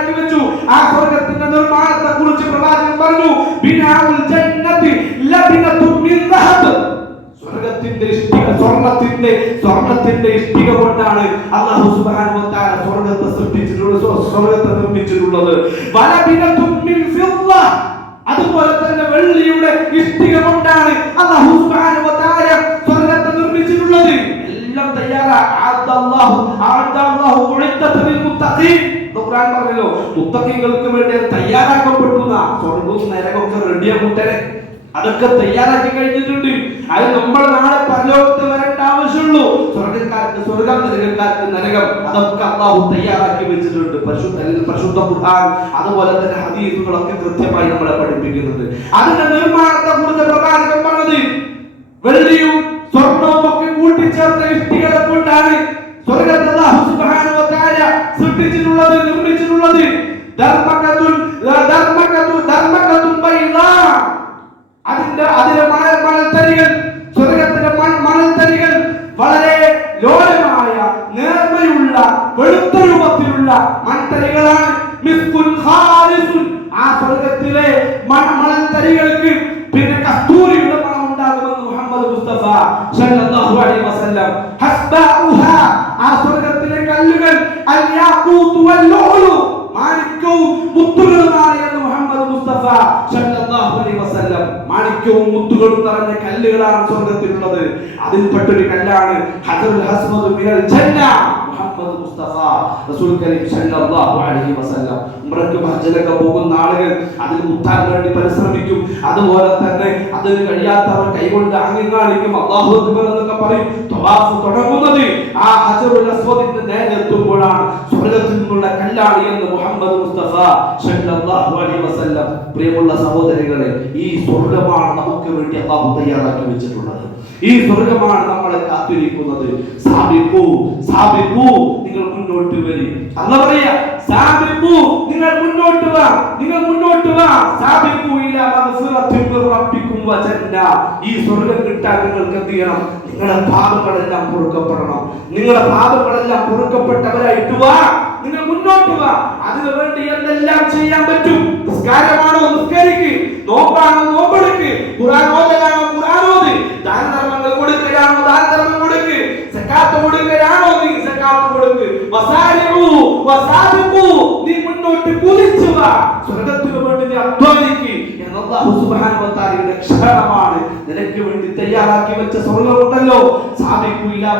തയ്യാറാക്കി വെച്ചു. ആ സ്വർഗത്തിന്റെ നിർമ്മാണത്തെ കുറിച്ച് പ്രവാചകൻ പറഞ്ഞു സ്വർഗത്തിന്റെ ഇഷ്ടിക സ്വർണത്തിന്റെ സ്വർണത്തിന്റെ ഇഷ്ടിക കൊണ്ടാണ് അള്ളാഹു സുബ്ഹാനഹു വ തആല സ്വർഗത്തെ സൃഷ്ടിച്ചിട്ടുള്ളത് സ്വ- സ്വർഗത്തെ നിർമ്മിച്ചിട്ടുള്ളത്. വലബിനത്തും മിൻ ഫിദ്ദ. അതുപോലെ തന്നെ വെള്ളിയുടെ ഇഷ്ടിക കൊണ്ടാണ് അള്ളാഹു സുബ്ഹാനഹു വ തആല സ്വർഗത്തെ നിർമ്മിച്ചിട്ടുള്ളത്. എല്ലാം തയ്യാറാ. അഅദ്ദല്ലാഹു അഅദ്ദല്ലാഹു ഉഇദ്ദത്തുൽ മുത്തഖീൻ. ഖുർആൻ പറഞ്ഞല്ലോ മുത്തഖീങ്ങൾക്ക് വേണ്ടി എന്നാ സ്വർഗവും നരകമൊക്കെ റെഡിയാ അതൊക്കെ തയ്യാറാക്കി കഴിഞ്ഞിട്ടുണ്ട്. അത് നമ്മൾ നാളെ പരലോകത്ത് വരേണ്ട ആവശ്യമുള്ളൂ. സ്വർഗക്കാർക്ക് സ്വർഗം നരകക്കാർക്ക് നരകം. അതൊക്കെ അള്ളാഹു തയ്യാറാക്കി വെച്ചിട്ടുണ്ട്. പരിശുദ്ധ പരിശുദ്ധ ഖുർആൻ അതുപോലെ തന്നെ ഹദീസുകളൊക്കെ കൃത്യമായി നമ്മളെ പഠിപ്പിക്കുന്നുണ്ട്. അതിന്റെ നിർമ്മാണത്തെ കുറിച്ച് പ്രകാശകം പറഞ്ഞത് വെള്ളിയും സ്വർണവും ഒക്കെ കൂട്ടിച്ചേർത്ത ഇഷ്ടികളെ കൊണ്ടാണ് സ്വർഗത്തെ സൃഷ്ടിച്ചിട്ടുള്ളത് നിർമ്മിച്ചിട്ടുള്ളത് അതിന്റെ അതിലെ മണൽ മണൽത്തരികൾ സ്വർഗത്തിന്റെ മണൽത്തരികൾ വളരെ ലോലമായ നേർമയുള്ള വെളുത്ത രൂപത്തിലുള്ള മൺതരികളാണ് ആ സ്വർഗത്തിലെ മണ മണൽത്തരികൾക്ക് പിന്നെ കസ്തൂരിയുടെ മണം ഉണ്ടാകുമെന്ന് മുഹമ്മദ് മുസ്തഫ സല്ലല്ലാഹു അലൈഹി വസല്ലം ഹസ്ബാഉഹാ ആ സ്വർഗത്തിലെ കല്ലുകൾ അൽ യാഖൂത്ത് വൽ ലൂലു മാണിക്യവും മുത്തുകളുമാണ് എന്ന് മുഹമ്മദ് മുസ്തഫ സല്ലല്ലാഹു അലൈഹി വസല്ലം മാണിക്യവും മുത്തുകളും നിറഞ്ഞ കല്ലുകളാണ് സ്വർഗത്തിലുള്ളത് അതിൽപ്പെട്ടൊരു കല്ലാണ് ഹജറുൽ من ജന്ന മുഹമ്മദ് മുസ്തഫ റസൂൽ കരീം സല്ലല്ലാഹു അലൈഹി വസല്ലം. ഉംറയ്ക്കും ഹജ്ജിലൊക്കെ പോകുന്ന ആളുകൾ അതിൽ മുത്താൻ വേണ്ടി പരിശ്രമിക്കും. അതുപോലെ തന്നെ അതിന് കഴിയാത്തവർ കൈകൊണ്ട് ആംഗ്യം കാണിക്കും. അല്ലാഹു അക്ബർ പറയും. തവാഫ് തുടങ്ങുന്നത് ആ ഹജറുൽ അസ്വദിന്റെ നേരെ എത്തുമ്പോഴാണ്. സ്വർഗത്തിൽ നിന്നുള്ള കല്ലാളി എന്ന് മുഹമ്മദ് മുസ്തഫ സല്ലല്ലാഹു അലൈഹി വസല്ലം പ്രിയമുള്ള സഹോദരങ്ങളെ ഈ സ്വർഗമാണ് നമുക്ക് വേണ്ടി അള്ളാഹു തയ്യാറാക്കി വെച്ചിട്ടുള്ളത്. ഈ സ്വർഗമാണ് നമ്മളെ കാത്തിരിക്കുന്നത്. സാബിക്കൂ സാബിക്കൂ നിങ്ങൾ മുന്നോട്ട് വരി. അല്ല പറയാ സാബിക്കൂ നിങ്ങൾ മുന്നോട്ട് വാ നിങ്ങൾ മുന്നോട്ട് വാ. സാബിക്കൂ ഇല്ല മഗ്ഫിറത്തിൻ ജന്ന ഈ സ്വർഗം കിട്ടാൻ നിങ്ങൾക്ക് എന്ത് ചെയ്യണം? നിങ്ങളുടെ പാപങ്ങളെല്ലാം പൊറുക്കപ്പെടണം. നിങ്ങളുടെ പാപങ്ങളെല്ലാം പൊറുക്കപ്പെട്ടവരായിട്ട് വാ. നിങ്ങൾ മുന്നോട്ട് വാ. അതിനു വേണ്ടി എന്തെല്ലാം ചെയ്യാൻ പറ്റും? നിസ്കാരമാണോ? നിസ്കരിക്ക്. നോമ്പാണോ? നോമ്പെടുക്ക്. ഖുർആൻ ഓതലാണോ? ഖുർആൻ ഓത്. ദാനധർമ്മങ്ങൾ കൊടുക്കലാണോ ദാനധർമ്മം കൊടുക്ക്. സക്കാത്ത് കൊടുക്കലാണോ നീ സക്കാത്ത് കൊടുക്ക്. വസാബിഖു നീ മുന്നോട്ട് കുതിച്ചു സ്വർഗത്തിനു വേണ്ടി നീ അധ്വാനിക്ക്. അല്ലാഹു സുബ്ഹാനഹു നിനക്ക് വേണ്ടി തയ്യാറാക്കി വെച്ച സ്വർഗമുണ്ടല്ലോ. ഇലാ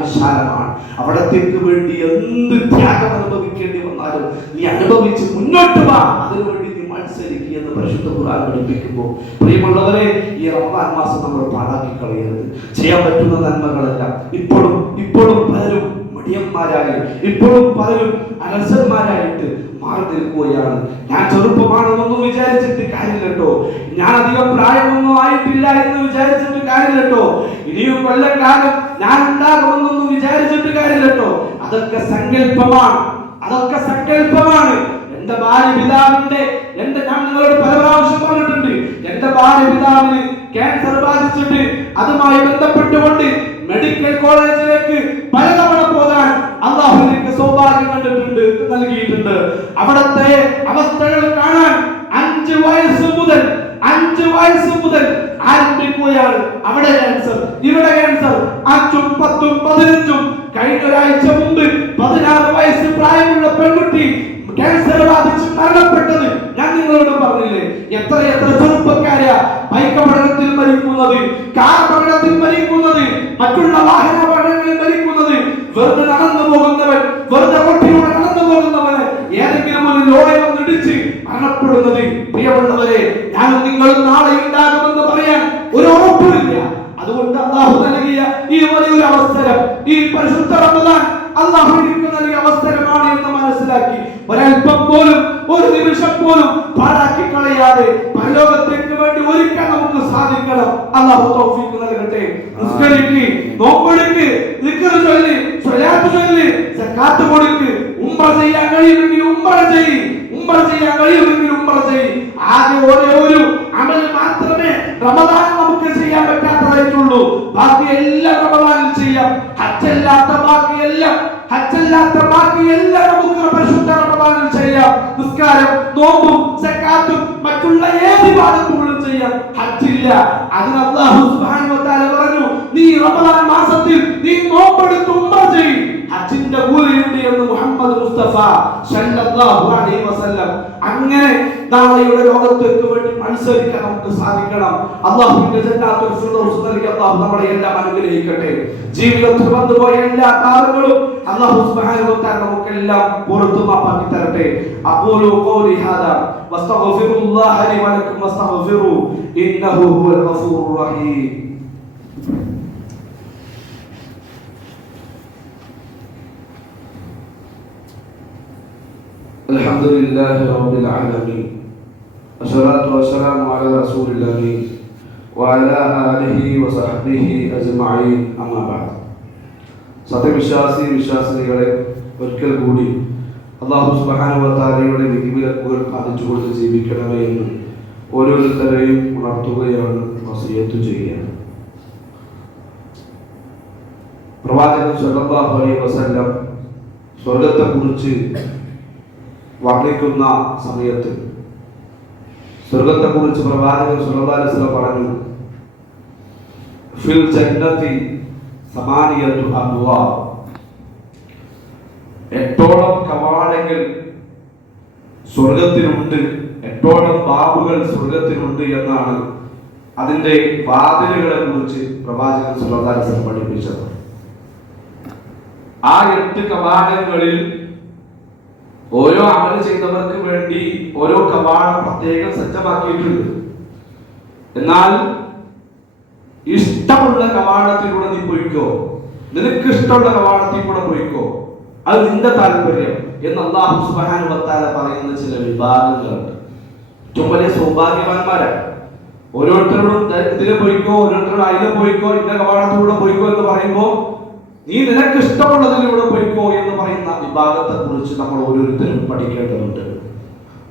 വിശാലമാണ് അവിടത്തേക്ക് വേണ്ടി എന്ത് ത്യാഗം അനുഭവിക്കേണ്ടി വന്നാലും നീ അനുഭവിച്ച് മുന്നോട്ട് വാ. അതിനുവേണ്ടി എന്ന് പരിശുദ്ധ ഖുർആൻ പഠിപ്പിക്കുമ്പോൾ പ്രിയമുള്ളവരെ ഈ റമദാൻ മാസം നമ്മൾ പാഴാക്കി കളയരുത് ചെയ്യാൻ പറ്റുന്ന നന്മകളെല്ലാം. ഇപ്പോഴും ഇപ്പോഴും പലരും മടിയന്മാരായി ഇപ്പോഴും പലരും അനസന്മാരായിട്ട് മാറി നിൽക്കുകയാണ്. ഞാൻ ചെറുപ്പമാണെന്നൊന്നും വിചാരിച്ചിട്ട് കാര്യമില്ലട്ടോ. ഞാൻ അധികം പ്രായമൊന്നും ആയിട്ടില്ല എന്ന് വിചാരിച്ചിട്ട് കാര്യമില്ലട്ടോ. ഇനിയും കൊല്ലക്കാലം ഞാൻ ഉണ്ടാകുമെന്നൊന്നും വിചാരിച്ചിട്ട് കാര്യമില്ലട്ടോ. അതൊക്കെ സങ്കല്പമാണ്. അതൊക്കെ സങ്കല്പമാണ്. എന്റെ ഭാര്യ പിതാവിന്റെ എന്റെ ഞാൻ നിങ്ങളോട് പല പ്രാവശ്യം പറഞ്ഞിട്ടുണ്ട്. എന്റെ ഭാര്യ പിതാവിന് ക്യാൻസർ ബാധിച്ചിട്ട് അതുമായി ബന്ധപ്പെട്ടുകൊണ്ട് മെഡിക്കൽ കോളേജിലേക്ക് പലതവണ പോകാൻ അള്ളാഹു സൗഭാഗ്യം കണ്ടിട്ടുണ്ട് നൽകിയിട്ടുണ്ട്. അവിടത്തെ അവസ്ഥകൾ കാണാൻ അഞ്ച് വയസ്സ് മുതൽ അഞ്ച് വയസ്സ് മുതൽ ആരംഭിക്കുകയാണ് അവിടെ ക്യാൻസർ ഇവിടെ ക്യാൻസർ അഞ്ചും പത്തും പതിനഞ്ചും കഴിഞ്ഞ ഒരാഴ്ച മുമ്പ് പതിനാറ് വയസ്സ് പ്രായമുള്ള പെൺകുട്ടി ക്യാൻസർ ബാധിച്ച് മരണപ്പെട്ടത് ഞാൻ നിങ്ങളോട് പറഞ്ഞില്ലേ എത്ര എത്ര ചെറുപ്പക്കാരാ മയക്കപഠനത്തിൽ മരിക്കുന്നത് കാർ പഠനത്തിൽ മരിക്കുന്നത് മറ്റുള്ള വാഹന പഠനങ്ങളിൽ മരിക്കുന്നത്. വെറുതെ നടന്നു പോകുന്നവൻ വെറുതെ കുട്ടിയോടെ നടന്നു പോകുന്നവന് ഏതെങ്കിലും ഒരു ലോറി വന്നിടിച്ച് മരണപ്പെടുന്നത്. പ്രിയമുള്ളവരെ ഞാനും നിങ്ങളും നാളെ ഉണ്ടാകുമെന്ന് പറയാൻ ഒരു ഉറപ്പുമില്ല അതുകൊണ്ട് അള്ളാഹു നൽകിയ ഈ വലിയൊരു അവസരം ഈ പരിശുദ്ധ അള്ളാഹു എനിക്ക് നൽകിയ അവസരമാണ് എന്ന് മനസ്സിലാക്കി ഒരല്പം പോലും ഒരു നിമിഷം പോലും കളയാതെ പരലോകത്തേക്ക് വേണ്ടി ഒരുക്കാൻ നമുക്ക് സാധിക്കണം. അള്ളാഹു തൗഫീഖ് അതിന് അല്ലാഹു സുബ്ഹാനഹു വ തആല പറഞ്ഞു നീ റമദാൻ മാസത്തിൽ നീ നോമ്പെടുത്ത് ഉംറ ചെയ്യ്. ഹജ്ജിന്റെ കൂലിയുണ്ട് എന്ന് മുഹമ്മദ് മുസ്തഫ സല്ലല്ലാഹു അലൈഹി വസല്ലം. അങ്ങനെ നാളെയുടെ ലോകത്തേക്ക് വേണ്ടി മത്സരിക്കാൻ നമുക്ക് സാധിക്കണം അള്ളാഹുവിന്റെ ജന്നാത്തുൽ ഫിർദൗസ് നൽകി അള്ളാഹു നമ്മളെ എല്ലാം അനുഗ്രഹിക്കട്ടെ ജീവിതത്തിൽ വന്നുപോയ എല്ലാ പാപങ്ങളും അള്ളാഹു സുബ്ഹാനഹു വ തആല നമുക്കെല്ലാം പുറത്തു മാപ്പാക്കി തരട്ടെ അഖൂലു ഖൗലി ഹാദാ വസ്തഗ്ഫിറുല്ലാഹ ലി വലക്കും വസ്തഗ്ഫിറു ഇന്നഹു ഹുവൽ ഗഫൂറുർ റഹീം الحمد لله رب العالمين والصلاة والسلام على رسول الله وعلى آله وصحبه أجمعين أما بعد സത്യവിശ്വാസി വിശ്വാസിനികളെ ഒരിക്കൽ കൂടി അള്ളാഹു സുബാനുവത്താലയുടെ വിധിവിലക്കുകൾ പാലിച്ചുകൊണ്ട് ജീവിക്കണമേ എന്ന് ഓരോരുത്തരെയും ഉണർത്തുകയാണ് വസിയത്ത് ചെയ്യുകയാണ് പ്രവാചകൻ സല്ലല്ലാഹു അലൈഹി വസല്ലം സ്വർഗത്തെക്കുറിച്ച് വർണ്ണിക്കുന്ന സമയത്ത് സ്വർഗത്തെക്കുറിച്ച് പ്രവാചകൻ വസല്ലം പറഞ്ഞു ഫിൽ ജന്നതി സമാനിയത്തു അബ്വാ. എട്ടോളം കവാടങ്ങൾ സ്വർഗത്തിനുണ്ട് എട്ടോളം ബാബുകൾ സ്വർഗത്തിനുണ്ട് എന്നാണ് അതിന്റെ വാതിലുകളെ കുറിച്ച് പ്രവാചകൻ വസല്ലം പഠിപ്പിച്ചത്. ആ എട്ട് കവാടങ്ങളിൽ ഓരോ അമൽ ചെയ്തവർക്ക് വേണ്ടി ഓരോ കവാടം പ്രത്യേകം സജ്ജമാക്കിയിട്ടുണ്ട് എന്നാൽ ഇഷ്ടമുള്ള കവാടത്തിലൂടെ നീ പോയിക്കോ? നിനക്ക് ഇഷ്ടമുള്ള കവാടത്തിൽ കൂടെ പോയിക്കോ? അത് നിന്റെ താല്പര്യം എന്ന് അള്ളാഹു സുബാനു വത്താല പറയുന്ന ചില വിഭാഗങ്ങളുണ്ട്. ഏറ്റവും വലിയ സൗഭാഗ്യവാന്മാരാണ് ഓരോരുത്തരോടും ഇതിലെ പോയിക്കോ ഓരോരുത്തരോടും അതിലെ പോയിക്കോ ഇന്ന കവാടത്തിലൂടെ പോയിക്കോ എന്ന് പറയുമ്പോൾ നീ നിനക്ക് ഇഷ്ടമുള്ളതിലൂടെ പോയിക്കോ എന്ന് പറയുന്ന വിഭാഗത്തെ കുറിച്ച് നമ്മൾ ഓരോരുത്തരും പഠിക്കേണ്ടതുണ്ട്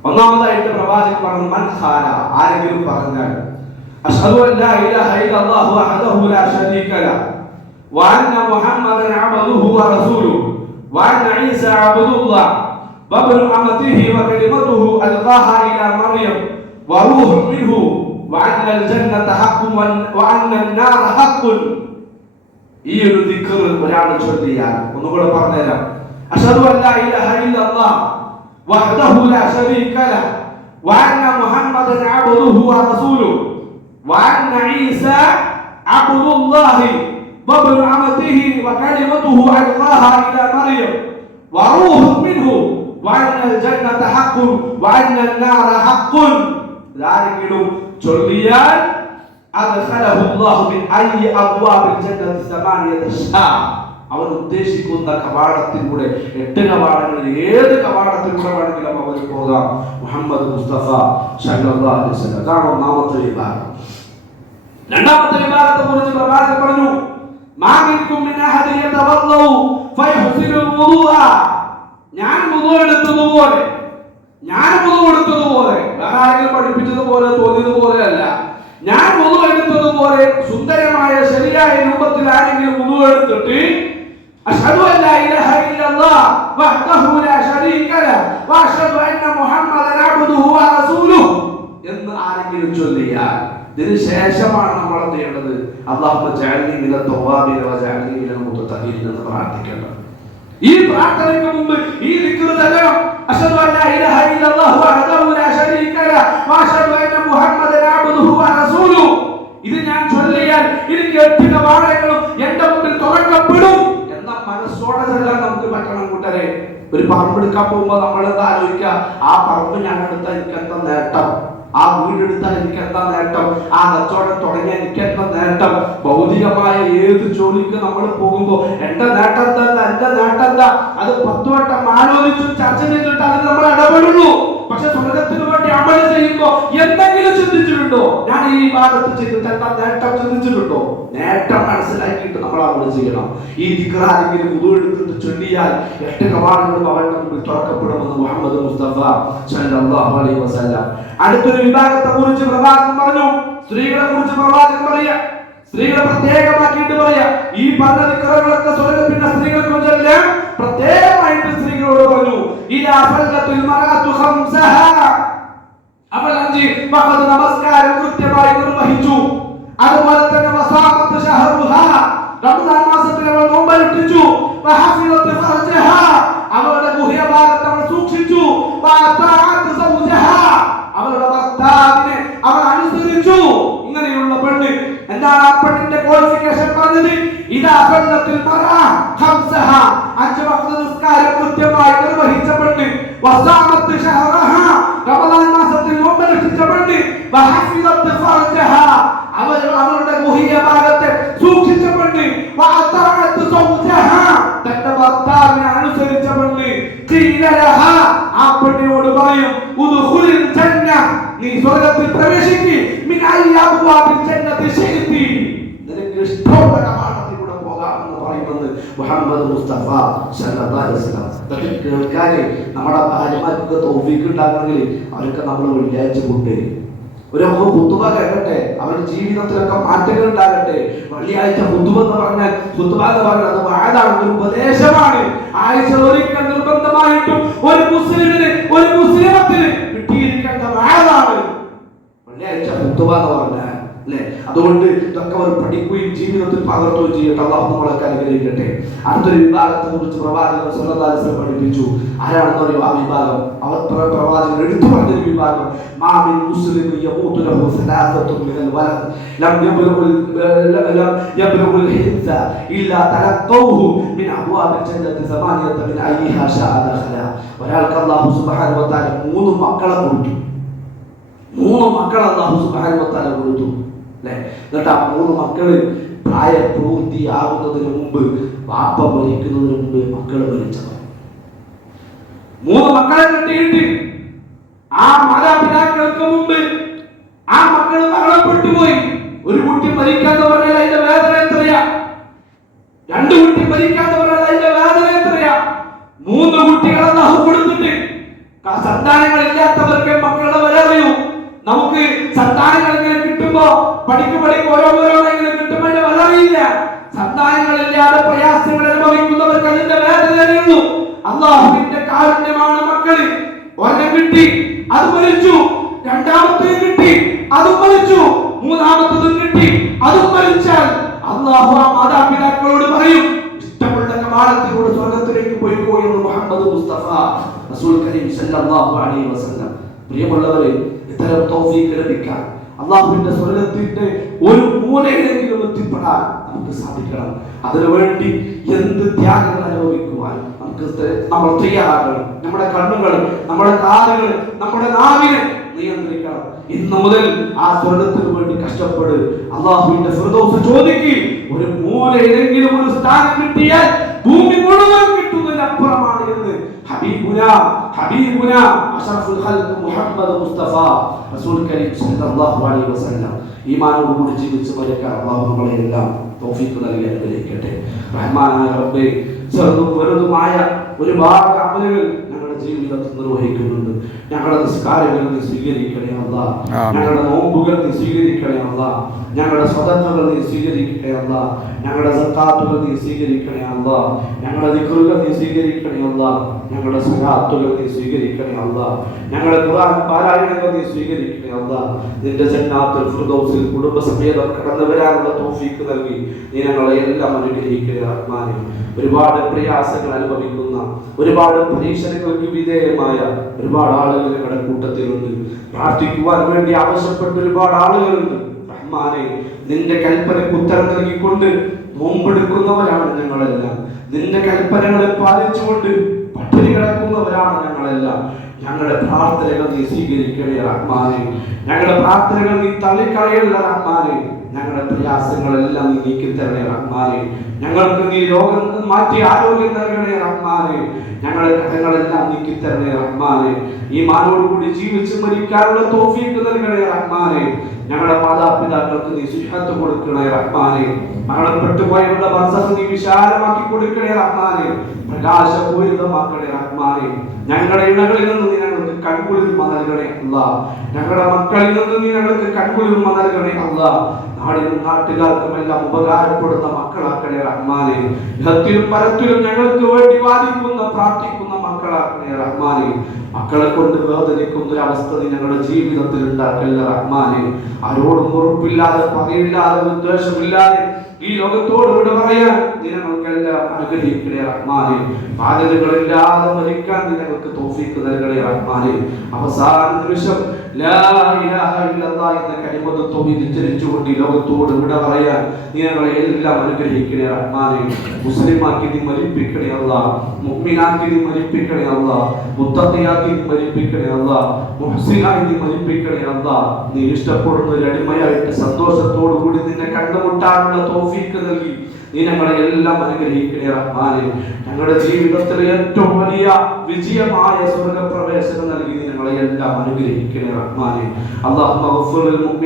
ഒന്നാമതായിട്ട് പ്രവാചകൻ പറഞ്ഞു മൻ ഖാല ആരെങ്കിലും പറഞ്ഞാൽ അഷ്ഹദു അൻ ലാ ഇലാഹ ഇല്ലല്ലാഹു വഹദഹു ലാ ശരീക ല വഅന്ന മുഹമ്മദൻ അബ്ദുഹു വറസൂലുഹു വഅന്ന ഈസ അബ്ദുല്ലാഹ് وابن أمته وكلمته ألقاها إلى مريم وروح منه وأن الجنة حق وأن النار حق ഈ ഒരു ദിക്ർ ഒരാൾ ചൊല്ലിയാൽ ഒന്നുകൂടെ പറഞ്ഞുതരാം അഷ്ഹദു അല്ലാ ഇലാഹ ഇല്ലല്ലാഹ് വഹ്ദഹു ലാ ശരീക ലഹ് വഅന്ന മുഹമ്മദൻ അബ്ദുഹു വറസൂലുഹു വഅന്ന ഈസ അബ്ദുല്ലാഹി وابن عمته وكلمته ألقاها إلى مريم وروح منه وأن الجنة حق وأن النار حق ذلك ചൊല്ലിയാൽ അവൻ ഉദ്ദേശിക്കുന്ന കവാടത്തിലൂടെ എട്ട് കവാടങ്ങളിൽ ഏത് കവാടത്തിലൂടെ വേണമെങ്കിലും അവർ പോകാം. മുഹമ്മദ് മുസ്തഫ അതാണ് ഒന്നാമത്തെ വിഭാഗം. രണ്ടാമത്തെ വിഭാഗത്തെ കുറിച്ച് പ്രവാചകൻ പറഞ്ഞു ഞാൻ വുദൂ എടുത്തതുപോലെ ഞാൻ വുദൂ എടുത്തതുപോലെ വേറെ ആരെങ്കിലും പഠിപ്പിച്ചതുപോലെ തോന്നിയതുപോലെ അല്ല. ഞാൻ വുദൂ എടുത്തതുപോലെ സുന്ദരമായ ശരിയായ രൂപത്തിൽ ആരെങ്കിലും വുദൂ എടുത്തിട്ട് ഇലാഹ വറസൂലുഹു എന്ന് ആരെങ്കിലും ചൊല്ലിയാൽ ഇതിന് ശേഷമാണ് നമ്മൾ എന്ത് ചെയ്യേണ്ടത്? അള്ളാഹു പ്രാർത്ഥിക്കേണ്ടത്. ഈ പ്രാർത്ഥനയ്ക്ക് മുമ്പ് ഈ ചൊല്ലണം അഷ്ഹദു അൻ ഇല്ലല്ലാഹു വഹ്ദഹു ലാ ശരീക ലഹ് വഅഷ്ഹദു അന്ന മുഹമ്മദൻ ചൊല്ലിയാൽ എനിക്ക് എട്ട് വാഴകളും എന്റെ മുമ്പിൽ തുറക്കപ്പെടും എന്ന മനസ്സോടെ നമുക്ക് പറ്റണം കൂട്ടരെ. ഒരു പറമ്പെടുക്കാൻ പോകുമ്പോൾ നമ്മൾ എന്താ ആലോചിക്കുക? ആ പറമ്പ് ഞാൻ എടുത്താൽ എനിക്ക് എന്താ നേട്ടം? ആ വീടെടുത്താൽ എനിക്ക് എന്താ നേട്ടം? ആ കച്ചവടം തുടങ്ങിയ എനിക്ക് എന്താ നേട്ടം? ഭൗതികമായ ഏത് ജോലിക്ക് നമ്മൾ പോകുമ്പോൾ എന്റെ നേട്ടം എന്താ എന്റെ നേട്ടം എന്താ അത് പത്തുവട്ടം ആലോചിച്ചും ചർച്ച ചെയ്തിട്ട് അതിൽ നമ്മൾ ഇടപെടുള്ളൂ പക്ഷെ സ്വർഗത്തിന് വേണ്ടി അമൽ ചെയ്യുമ്പോ എന്തെങ്കിലും ചിന്തിച്ചിട്ടുണ്ടോ? ഞാൻ ഈ ഭാഗത്ത് ചെയ്തിട്ട് എന്താ നേട്ടം ചിന്തിച്ചിട്ടുണ്ടോ? നേട്ടം മനസ്സിലാക്കിയിട്ട് നമ്മൾ അമൽ ചെയ്യണം. ഈ ഉദു എടുത്തിട്ട് ചൊല്ലിയാൽ എട്ട് കവാടങ്ങളും അവരുടെ മുമ്പിൽ തുറക്കപ്പെടുമെന്ന് മുഹമ്മദ് മുസ്തഫ സല്ലല്ലാഹു അടുത്തൊരു വിഭാഗത്തെ കുറിച്ച് പ്രവാചകൻ പറഞ്ഞു. സ്ത്രീകളെ കുറിച്ച് പ്രവാചകൻ പറയാ. സ്ത്രീകളെ പ്രത്യേകമാക്കിയിട്ട് പറയാ. ഈ പറഞ്ഞ വിക്രമങ്ങളൊക്കെ സ്വർഗത്തിന്റെ സ്ത്രീകൾക്കെല്ലാം പ്രത്യേകമായിട്ട് സ്ത്രീകളോട് പറഞ്ഞു. അവൾ അഞ്ച് വഖത് നമസ്കാരം കൃത്യമായി നിർവഹിച്ചു. അതുപോലെ തന്നെ റമദാൻ മാസത്തിൽ അവൾ നോമ്പനുഷ്ഠിച്ചു അവളുടെ ഗുഹ്യ ഭാഗത്ത് അവൾ സൂക്ഷിച്ചു. അവളുടെ ഭർത്താവിനെ അവൾ അനുസരിച്ചു. ഇങ്ങനെയുള്ള പെണ്ണ്. എന്താണ് ആ പെണ്ണിന്റെ ക്വാളിഫിക്കേഷൻ അഞ്ച് വക്ത നിസ്കാരം കൃത്യമായി നിർവഹിച്ച പെണ്ണ് വസാമത്ത് ഷഹറഹ. റമദാൻ മാസത്തിൽ നോമ്പനുഷ്ഠിച്ച പെണ്ണ് വഹഫിളത്ത് ഫർജഹ അവൾ അവളുടെ ഗുഹ്യ ഭാഗത്തെ സൂക്ഷിച്ച പെണ്ണ് വഅതാഅത്ത് സൗജഹ തന്റെ ഭർത്താവിനെ അനുസരിച്ച പെണ്ണ് ഖീല ലഹ ആ പെണ്ണിനോട് പറയും ഉദ്ഖുലിൽ ജന്ന നീ സ്വർഗത്തിൽ പ്രവേശിക്ക് മിൻ അയ്യ അബ്വാബിൽ ജന്നത്തി ശിഅതി നിനക്ക് ഇഷ്ടമുള്ള കവാടത്തിൽ കൂടെ പോകാമെന്ന് പറയുന്നത് മുഹമ്മദ് മുസ്തഫ സല്ലാസ്ലാം ഇതൊക്കെ കേൾക്കാൻ നമ്മുടെ ഭാര്യമാർക്ക് തൗഫീഖ് ഉണ്ടാക്കണമെങ്കിൽ അവരൊക്കെ നമ്മൾ വെള്ളിയാഴ്ച കൊണ്ടുവരും ഒരു കുത്തുബ കേൾക്കട്ടെ? അവരുടെ ജീവിതത്തിലൊക്കെ മാറ്റങ്ങൾ ഉണ്ടാകട്ടെ? വെള്ളിയാഴ്ച കുത്തുബ എന്ന് പറഞ്ഞാൽ കുത്തുബ എന്ന് പറഞ്ഞാൽ അത് വാഴാണ് ഒരു ഉപദേശമാണ്. ആഴ്ച ഒരിക്കൽ നിർബന്ധമായിട്ടും ഒരു മുസ്ലിമിന് ഒരു മുസ്ലിമത്തിന് കിട്ടിയിരിക്കേണ്ട വാഴാണ് വെള്ളിയാഴ്ച കുത്തുബ എന്ന് പറഞ്ഞാൽ അല്ലേ? അതുകൊണ്ട് ഇതൊക്കെ അവർ പഠിക്കുകയും ജീവിതത്തിൽ പകർത്തുകയും ചെയ്യട്ടെ. അള്ളാഹു നമ്മളൊക്കെ അനുഗ്രഹിക്കട്ടെ. അടുത്തൊരു വിഭാഗത്തെ കുറിച്ച് പ്രവാചകർ സ്വന്തം പഠിപ്പിച്ചു. ആരാണെന്ന് അറിയോ ആ വിഭാഗം? അവർ പ്ര- പ്രവാചകർ എടുത്തു പറഞ്ഞൊരു വിഭാഗം. മാമിൻ മുസ്ലിം ഒരാൾക്ക് സുബ്ഹാനഹു വ മൂന്ന് മക്കളെ കൊടുത്തു. മൂന്ന് മക്കളെ അള്ളാഹു തആല കൊടുത്തു. അല്ലേ? എന്നിട്ട് ആ മൂന്ന് മക്കൾ പ്രായപൂർത്തിയാകുന്നതിന് മുമ്പ് വാപ്പ മരിക്കുന്നതിന് മുമ്പ് മക്കൾ മരിച്ചത്. മൂന്ന് മക്കളെ കിട്ടിയിട്ട് ആ മാതാപിതാക്കൾക്ക് മുമ്പ് ആ മക്കൾ മരണപ്പെട്ടു പോയി. ഒരു കുട്ടി മരിക്കാന്ന് പറഞ്ഞാൽ അതിന്റെ വേദന എത്രയാ രണ്ട് കുട്ടി മരിക്കാന്ന് പറഞ്ഞാൽ അതിന്റെ വേദന എത്രയാ മൂന്ന് കുട്ടികൾ അള്ളാഹു കൊടുത്തിട്ട് ക- സന്താനങ്ങളില്ലാത്തവർക്ക് മക്കളുടെ വില അറിയൂ നമുക്ക് സന്താനങ്ങൾ ഇങ്ങനെ പഠിക്ക് പഠിക്ക് ഓരോ ഓരോന്നെങ്കിലും കിട്ടുമ്പോൾ അതിന്റെ സന്താനങ്ങളില്ലാതെ പ്രയാസങ്ങൾ അനുഭവിക്കുന്നവർക്ക് അതിന്റെ വേദന അറിയുള്ളൂ അള്ളാഹുവിന്റെ കാരുണ്യമാണ് മക്കൾ ഒരെണ്ണം കിട്ടി അത് മരിച്ചു. രണ്ടാമത്തേത് കിട്ടി അതും മരിച്ചു. മൂന്നാമത്തതും കിട്ടി അതും മരിച്ചാൽ അള്ളാഹു ആ മാതാപിതാക്കളോട് പറയും ഇഷ്ടമുള്ള കമാനത്തിലൂടെ സ്വർഗത്തിലേക്ക് പോയിക്കോ എന്ന് മുഹമ്മദ് മുസ്തഫ റസൂൽ കരീം സല്ലല്ലാഹു അലൈഹി വസല്ലം. പ്രിയമുള്ളവരെ ഇത്തരം തൗഫീഖ് ലഭിക്കാൻ അള്ളാഹുവിന്റെ സ്വർഗത്തിന്റെ ഒരു മൂലയിലെങ്കിലും എത്തിപ്പെടാൻ നമുക്ക് സാധിക്കണം. അതിനുവേണ്ടി എന്ത് ത്യാഗങ്ങൾ അനുഭവിക്കുവാൻ നമുക്ക് നമ്മൾ തയ്യാറാകണം. നമ്മുടെ കണ്ണുകൾ നമ്മുടെ കാലുകൾ നമ്മുടെ നാവിനെ നിയന്ത്രിക്കണം. ഇന്ന് മുതൽ ആ സ്വർഗത്തിന് വേണ്ടി കഷ്ടപ്പെട്. അള്ളാഹുവിന്റെ ഫിർദൗസ് ചോദിക്ക് ഒരു മൂലയിലെങ്കിലും ഒരു സ്ഥാനം കിട്ടിയാൽ ഭൂമി മുഴുവൻ കിട്ടുന്നതിന് അപ്പുറമാണ് എന്ന് ഹബീബുന ഹബീബുന അഷറഫുൽ ഖൽഖ് മുഹമ്മദ് മുസ്തഫ റസൂൽ കരീം സല്ലല്ലാഹു അലൈഹി വസല്ലം ഈമാനോട് കൂടി ജീവിച്ച് മരിക്കാൻ അള്ളാഹു നമ്മളെ എല്ലാം തൗഫീഖ് നൽകി അനുഗ്രഹിക്കട്ടെ. റഹ്മാനായ റബ്ബേ ചെറുതും വലുതുമായ ഒരുപാട് അമലുകൾ ഞങ്ങളുടെ ജീവിതത്തിൽ നിർവഹിക്കുന്നുണ്ട്. ഞങ്ങളുടെ നിസ്കാരങ്ങൾ നീ സ്വീകരിക്കണേ അല്ല ഞങ്ങളുടെ നോമ്പുകൾ നീ സ്വീകരിക്കണേ അല്ല ഞങ്ങളുടെ സ്വതന്ത്രകൾ നീ സ്വീകരിക്കണേ അല്ല ഞങ്ങളുടെ സക്കാത്തുകൾ നീ സ്വീകരിക്കണേ അല്ല ഞങ്ങളുടെ നിക്കുകൾ നീ സ്വീകരിക്കണേ അല്ല ഞങ്ങളുടെ സഹാത്തുകൾ നീ സ്വീകരിക്കണേ അല്ല ഞങ്ങളുടെ ഖുർആൻ പാരായണങ്ങൾ നീ സ്വീകരിക്കണേ അല്ല നിന്റെ ജന്നാത്തുൽ ഫിർദൗസിൽ കുടുംബസമേതം കടന്നു വരാനുള്ള തോഫീക്ക് നൽകി. നീ ഞങ്ങളെ എല്ലാം അനുഗ്രഹിക്കണേ റഹ്മാനെ. ഒരുപാട് പ്രയാസങ്ങൾ അനുഭവിക്കുന്ന ഒരുപാട് പരീക്ഷണങ്ങൾക്ക് വിധേയമായ ഒരുപാട് ആളുകൾ ഞങ്ങളുടെ കൂട്ടത്തിലുണ്ട്. പ്രാർത്ഥിക്കുവാൻ വേണ്ടി ആവശ്യപ്പെട്ട ഒരുപാട് ആളുകളുണ്ട്. റഹ്മാനെ നിന്റെ കൽപ്പനയ്ക്ക് ഉത്തരം നൽകിക്കൊണ്ട് നോമ്പെടുക്കുന്നവരാണ് ഞങ്ങളെല്ലാം. നിന്റെ കൽപ്പനകളെ പാലിച്ചുകൊണ്ട് പട്ടിണി കിടക്കുന്നവരാണ് ഞങ്ങളെല്ലാം. ഞങ്ങളുടെ പ്രാർത്ഥനകൾ നീ സ്വീകരിക്കണേ റഹ്മാനെ. ഞങ്ങളുടെ പ്രാർത്ഥനകൾ നീ തള്ളിക്കളയല്ല റഹ്മാനെ. ഞങ്ങളുടെ പ്രയാസങ്ങളെല്ലാം നീ നീക്കി തരണേ റഹ്മാനെ. ഞങ്ങൾക്ക് നീ രോഗം മാറ്റി ആരോഗ്യം നൽകണേ റഹ്മാനെ. ഞങ്ങളുടെ കഥകളെല്ലാം നീക്കി തരണേ റഹ്മാനെ. ഈ മാനോട് കൂടി ജീവിച്ച് മരിക്കാനുള്ള തോഫീക്ക് നൽകണേ റഹ്മാനെ. ഞങ്ങളുടെ മാതാപിതാക്കൾക്ക് നീ സുഹത്ത് കൊടുക്കണേ റഹ്മാനെ. മരണപ്പെട്ടു പോയവരുടെ വർഷം നീ വിശാലമാക്കി കൊടുക്കണേ റഹ്മാനെ. പ്രകാശപൂരിതമാക്കണേ റഹ്മാനെ. ഞങ്ങളുടെ ഇണകളിൽ നിന്ന് നീ കൺകുളിർമ നൽകണേ അല്ല. ഞങ്ങളുടെ മക്കളിൽ നിന്ന് നീ ഞങ്ങൾക്ക് കൺകുളിർമ നൽകണേ അല്ല. നാടിനും നാട്ടുകാർക്കും എല്ലാം ഉപകാരപ്പെടുന്ന മക്കളാക്കണേ റഹ്മാനെ. ഇഹത്തിലും പരത്തിലും ഞങ്ങൾക്ക് വേണ്ടി വാദിക്കുന്ന പ്രാർത്ഥിക്കുന്ന മക്കളാക്കണേ റഹ്മാനെ. മക്കളെ കൊണ്ട് വേദനിക്കുന്ന ഒരു അവസ്ഥ ഞങ്ങളുടെ ജീവിതത്തിൽ ഉണ്ടാക്കല്ല റഹ്മാനെ. ആരോടും ഉറപ്പില്ലാതെ പകയില്ലാതെ വിദ്വേഷമില്ലാതെ ഈ ലോകത്തോട് ഇവിടെ പറയാൻ നീ ഞങ്ങൾക്കെല്ലാം അനുഗ്രഹിക്കണേ റഹ്മാനെ ബാധ്യതകളില്ലാതെ മരിക്കാൻ നിനക്ക് തോഫീക്ക് നൽകണേ റഹ്മാനെ അവസാന നിമിഷം ലാ ഇലാഹ ഇല്ലല്ലാഹ് എന്ന അഴിമതത്വം തിരിച്ചുകൊണ്ട് ഈ ലോകത്തോട് വിട പറയാൻ നീ ഞങ്ങളെ എല്ലാം അനുഗ്രഹിക്കണേ റഹ്മാനെ. മുസ്ലിമാക്കി നീ മരിപ്പിക്കണേ അല്ല. മുഹ്മിനാക്കി നീ മരിപ്പിക്കണേ അല്ല. മുത്തത്തയാക്കി നീ മരിപ്പിക്കണേ അല്ല. മുഹ്സിനായി നീ മരിപ്പിക്കണേ അല്ല. നീ ഇഷ്ടപ്പെടുന്ന ഒരു അടിമയായിട്ട് സന്തോഷത്തോടു കൂടി നിന്നെ കണ്ടുമുട്ടാനുള്ള തോഫീക്ക് നൽകി നീ ഞങ്ങളെ എല്ലാം അനുഗ്രഹിക്കണേ റഹ്മാനെ. ഞങ്ങളുടെ ജീവിതത്തിലെ ഏറ്റവും വലിയ വിജയമായ സ്വർഗപ്രവേശനം നൽകി നീ ഞങ്ങളെ എല്ലാം അനുഗ്രഹിക്കണേ റഹ്മാനെ. അള്ളാഹു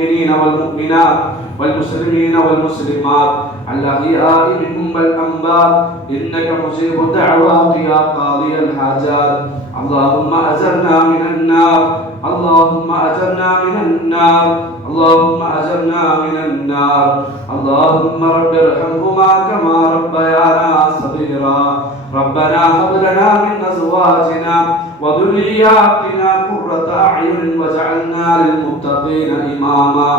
اغفر للمؤمنين والمؤمنات والمسلمين والمسلمات الأحياء منهم والأموات إنك مجيب الدعوات يا قاضي الحاجات. اللهم أجرنا من النار اللهم أجرنا من النار. اللهم أجرنا من النار. اللهم رب ارحمهما كما ربيانا صغيرا. ربنا هب لنا من أزواجنا وذرياتنا قرة أعين واجعلنا للمتقين إماما.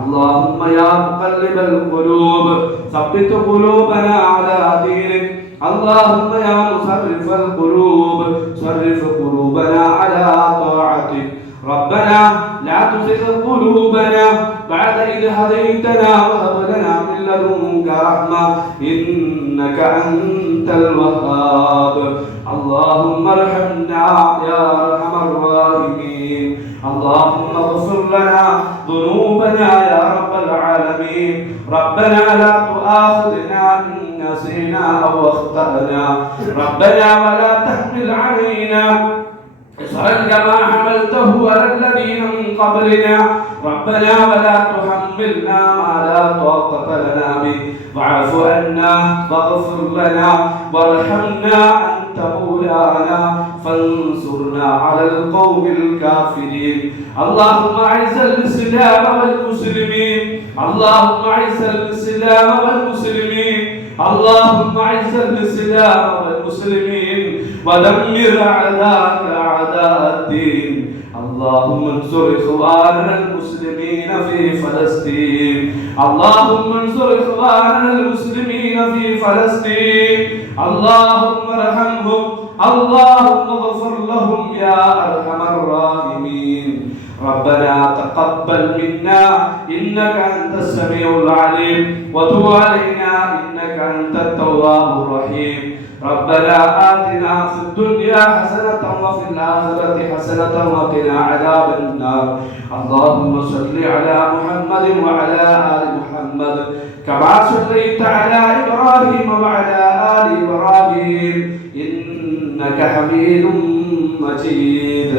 اللهم يا مقلب القلوب ثبت قلوبنا على دينك. اللهم يا مصرف القلوب صرف قلوبنا على طاعتك. ربنا لا تزغ قلوبنا بعد إذ هديتنا وهب لنا من لدنك رحمة إنك أنت الوهاب. اللهم ارحمنا يا أرحم الراحمين. اللهم اغفر لنا ذنوبنا يا رب العالمين. ربنا لا تؤاخذنا إن نسينا أو أخطأنا. ربنا ولا تحمل علينا كما حملته على الذين من قبلنا ربنا ولا تحملنا ما لا طاقة لنا به واعف عنا واغفر لنا وارحمنا أنت مولانا فانصرنا على القوم الكافرين اللهم أعز الإسلام والمسلمين اللهم أعز الإسلام والمسلمين اللهم أعز الإسلام والمسلمين ودمر أعداءك أعداء الدين اللهم انصر إخواننا المسلمين في فلسطين. اللهم انصر إخواننا المسلمين في فلسطين. اللهم ارحمهم. اللهم اغفر لهم يا أرحم الراحمين. ربنا تقبل منا. إنك أنت السميع العليم. وتب علينا. إنك أنت التواب الرحيم. ربنا آتنا في الدنيا حسنة وفي الآخرة حسنة وقنا عذاب النار. اللهم صل على محمد وعلى آل محمد كما صليت على إبراهيم وعلى آل إبراهيم. إنك حميد مجيد.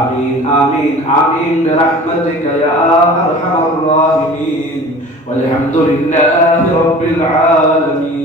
آمين آمين آمين. برحمتك يا أرحم الراحمين. والحمد لله رب العالمين.